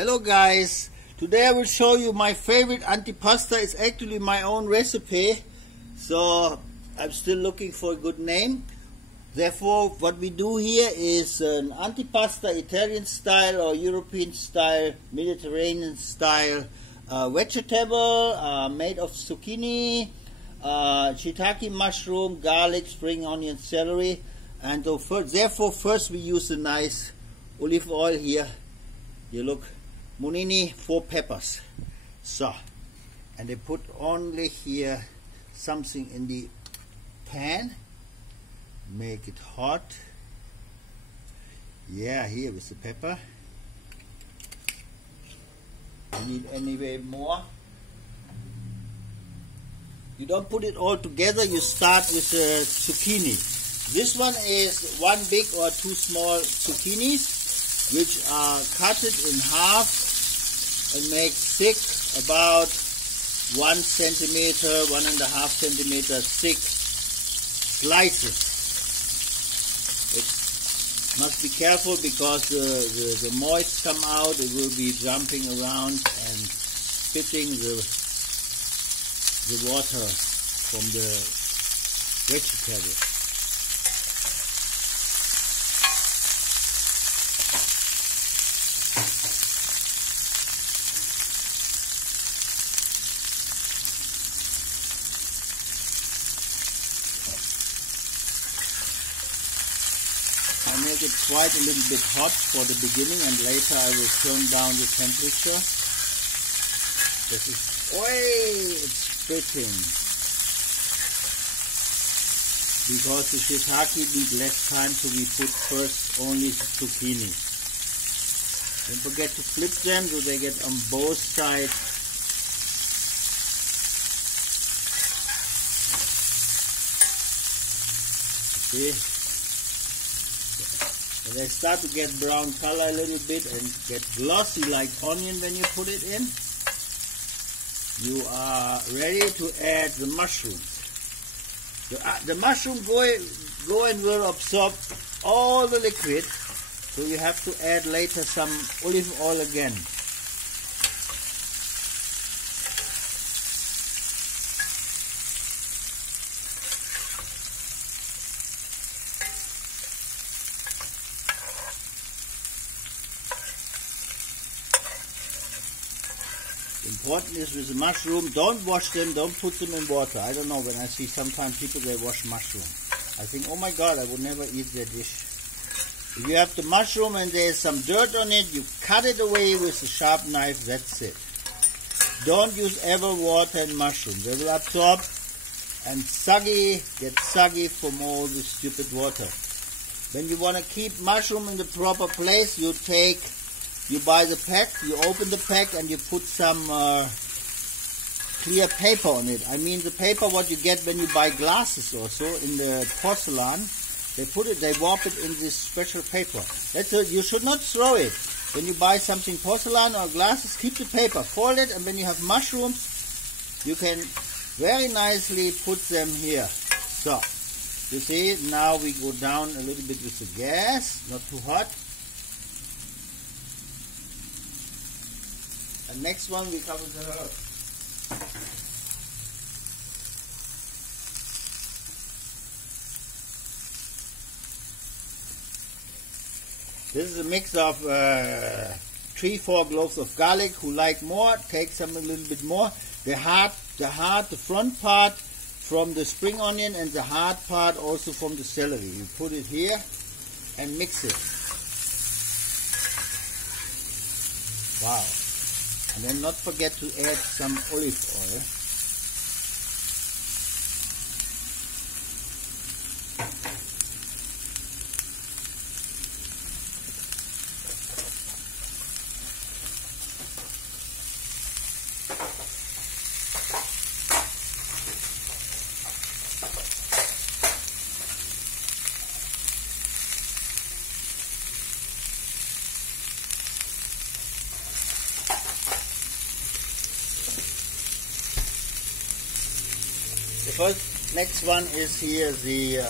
Hello guys, today I will show you my favorite antipasta. It's actually my own recipe, so I'm still looking for a good name. Therefore what we do here is an antipasta Italian style or European style, Mediterranean style vegetable made of zucchini, shiitake mushroom, garlic, spring onion, celery, and therefore first we use a nice olive oil here. You look, Munini, 4 peppers. So, and they put only here something in the pan, make it hot. Yeah, here with the pepper. You need anyway more. You don't put it all together, you start with the zucchini. This one is 1 big or 2 small zucchinis, which are cut it in half and make thick, about 1 centimeter, 1.5 centimeter thick slices. It must be careful because the moist come out, it will be jumping around and spitting the water from the vegetable. I make it quite a little bit hot for the beginning, and later I will turn down the temperature. This is, it's spitting. Because the shiitake needs less time, so we put first only the zucchini. Don't forget to flip them so they get on both sides. See? And they start to get brown color a little bit and get glossy like onion when you put it in. You are ready to add the mushrooms. The mushroom go and will absorb all the liquid, so you have to add later some olive oil again. Important is with the mushroom, don't wash them, don't put them in water. I don't know, when I see sometimes people, they wash mushroom. I think, oh my God, I would never eat that dish. If you have the mushroom and there's some dirt on it, you cut it away with a sharp knife, that's it. Don't use ever water and mushroom. They will absorb and get soggy from all the stupid water. When you want to keep mushroom in the proper place, you buy the pack, you open the pack and you put some clear paper on it. I mean the paper what you get when you buy glasses or so in the porcelain. They warp it in this special paper. That's it. You should not throw it. When you buy something porcelain or glasses, keep the paper, fold it, and when you have mushrooms, you can very nicely put them here. So, you see, now we go down a little bit with the gas, not too hot. And next one we come with the herb. This is a mix of 3-4 cloves of garlic. Who like more, take some a little bit more. The front part from the spring onion, and the hard part also from the celery. You put it here and mix it. Wow. And then not forget to add some olive oil. The next one is here the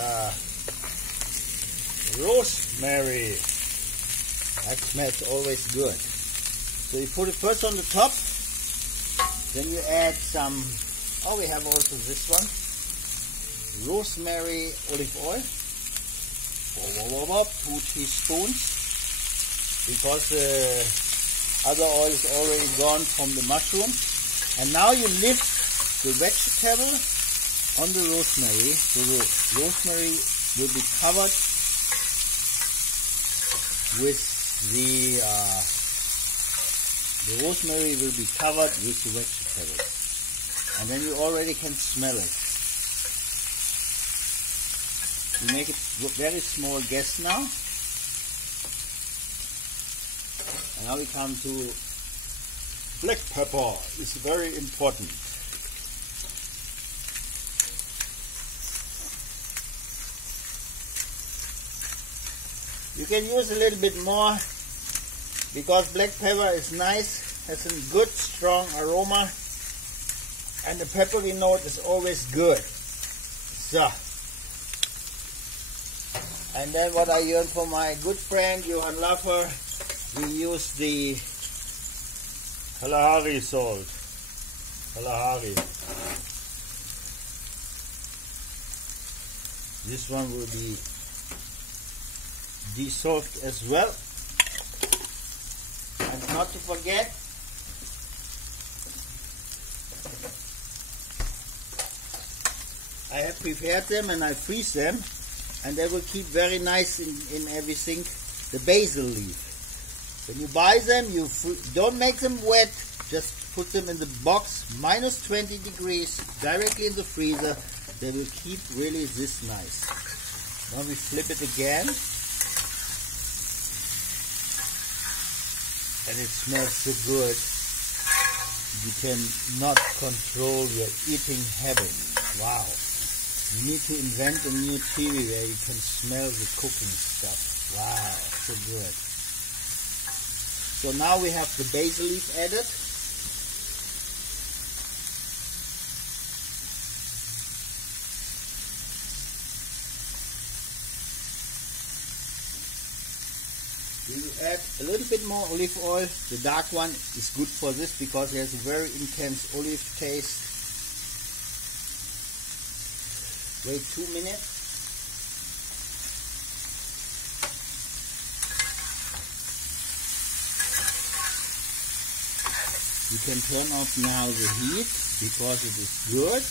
rosemary. That smells always good. So you put it first on the top, then you add some, oh, we have also this one, rosemary olive oil, 2 teaspoons, because the other oil is already gone from the mushroom. And now you lift the vegetable on the rosemary, so the rosemary will be covered with the rosemary will be covered with the vegetables, and then you already can smell it. You make it very small gas now, and now we come to black pepper. It's very important. You can use a little bit more because black pepper is nice, has a good strong aroma, and the peppery note is always good. So, and then what I learned from my good friend Johann Laffer, we use the Kalahari salt. Kalahari. This one will be dissolved as well. And not to forget, I have prepared them and I freeze them, and they will keep very nice in everything. The basil leaf. When you buy them, you don't make them wet, just put them in the box, minus 20 degrees, directly in the freezer. They will keep really this nice. Now we flip it again. And it smells so good. You cannot control your eating habit. Wow. You need to invent a new TV where you can smell the cooking stuff. Wow, so good. So now we have the basil leaf added. We will add a little bit more olive oil. The dark one is good for this because it has a very intense olive taste. Wait 2 minutes. You can turn off now the heat because it is good.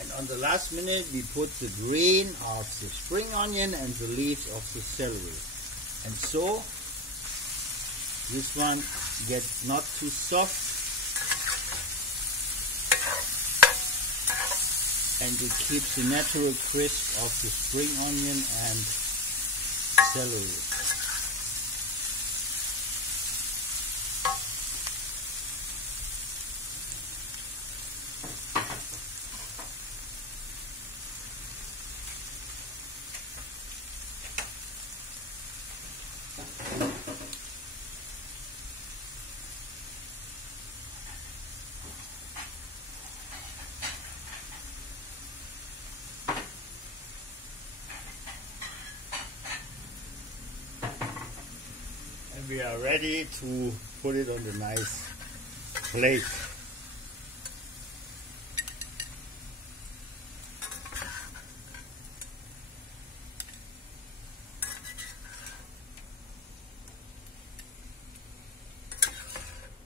And on the last minute we put the green of the spring onion and the leaves of the celery. And so this one gets not too soft, and it keeps the natural crisp of the spring onion and celery. We are ready to put it on the nice plate.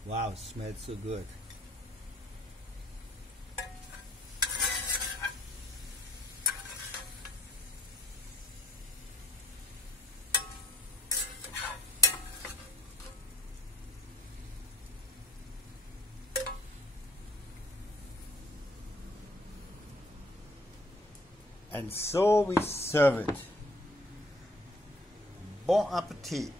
Wow, it smells so good. And so we serve it. Bon appetit.